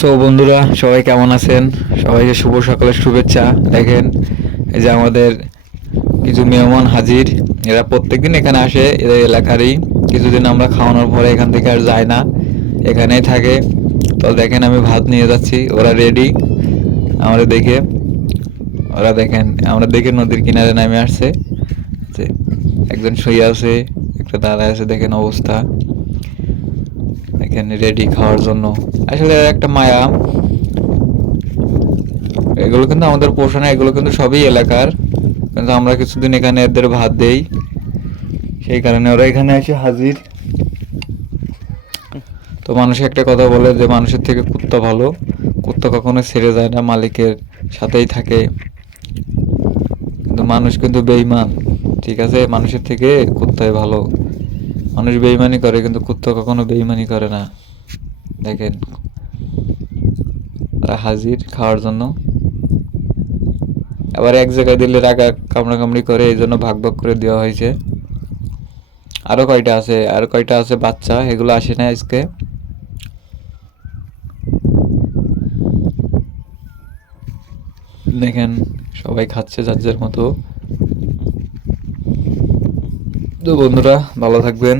So বন্ধুরা, সবাই কেমন আছেন? সবাইকে শুভ সকালের শুভেচ্ছা। দেখেন, এই যে আমাদের কিছু মেহমান হাজির। এরা প্রত্যেকদিন এখানে আসে, এদের এলাকারই। কিছুদিন আমরা খাওয়ানোর পরে এখান থেকে আর যায় না, এখানেই থাকে। তো দেখেন, আমি ভাত নিয়ে যাচ্ছি, ওরা রেডি। আমাদের দেখে, ওরা দেখেন, আমরা দেখে নদীর কিনারে নেমে আসছে। যে একজন শুয়ে আছে, একটা দাঁড়ায় আছে, দেখেন অবস্থা। দেখেন রেডি খাওয়ার জন্য। আসলে এরা একটা মায়া। এগুলো কিন্তু আমাদের পোষা না, এগুলো কিন্তু সবই এলাকার। কিন্তু আমরা কিছুদিন এখানে এদের ভাত দেই, সেই কারণে ওরা এখানে এসে হাজির। তো মানুষে একটা কথা বলে যে মানুষের থেকে কুত্তা ভালো। কুত্তা কখনো ছেড়ে যায় না, মালিকের সাথেই থাকে। কিন্তু মানুষ কিন্তু বেইমান। ঠিক আছে, মানুষের থেকে কুত্তাই ভালো। মানুষ বেইমানি করে, কিন্তু কুত্তা কখনো বেইমানি করে না। দেখেন, ওরা হাজির খাওয়ার জন্য। আবার এক জায়গায় দিলে রাগা কামড়াকামড়ি করে, এই জন্য ভাগ ভাগ করে দেওয়া হয়েছে। আর কয়টা আছে বাচ্চা, এগুলো আসে না আজকে। দেখেন, সবাই খাচ্ছে যার যার মতো। তো বন্ধুরা, ভালো থাকবেন।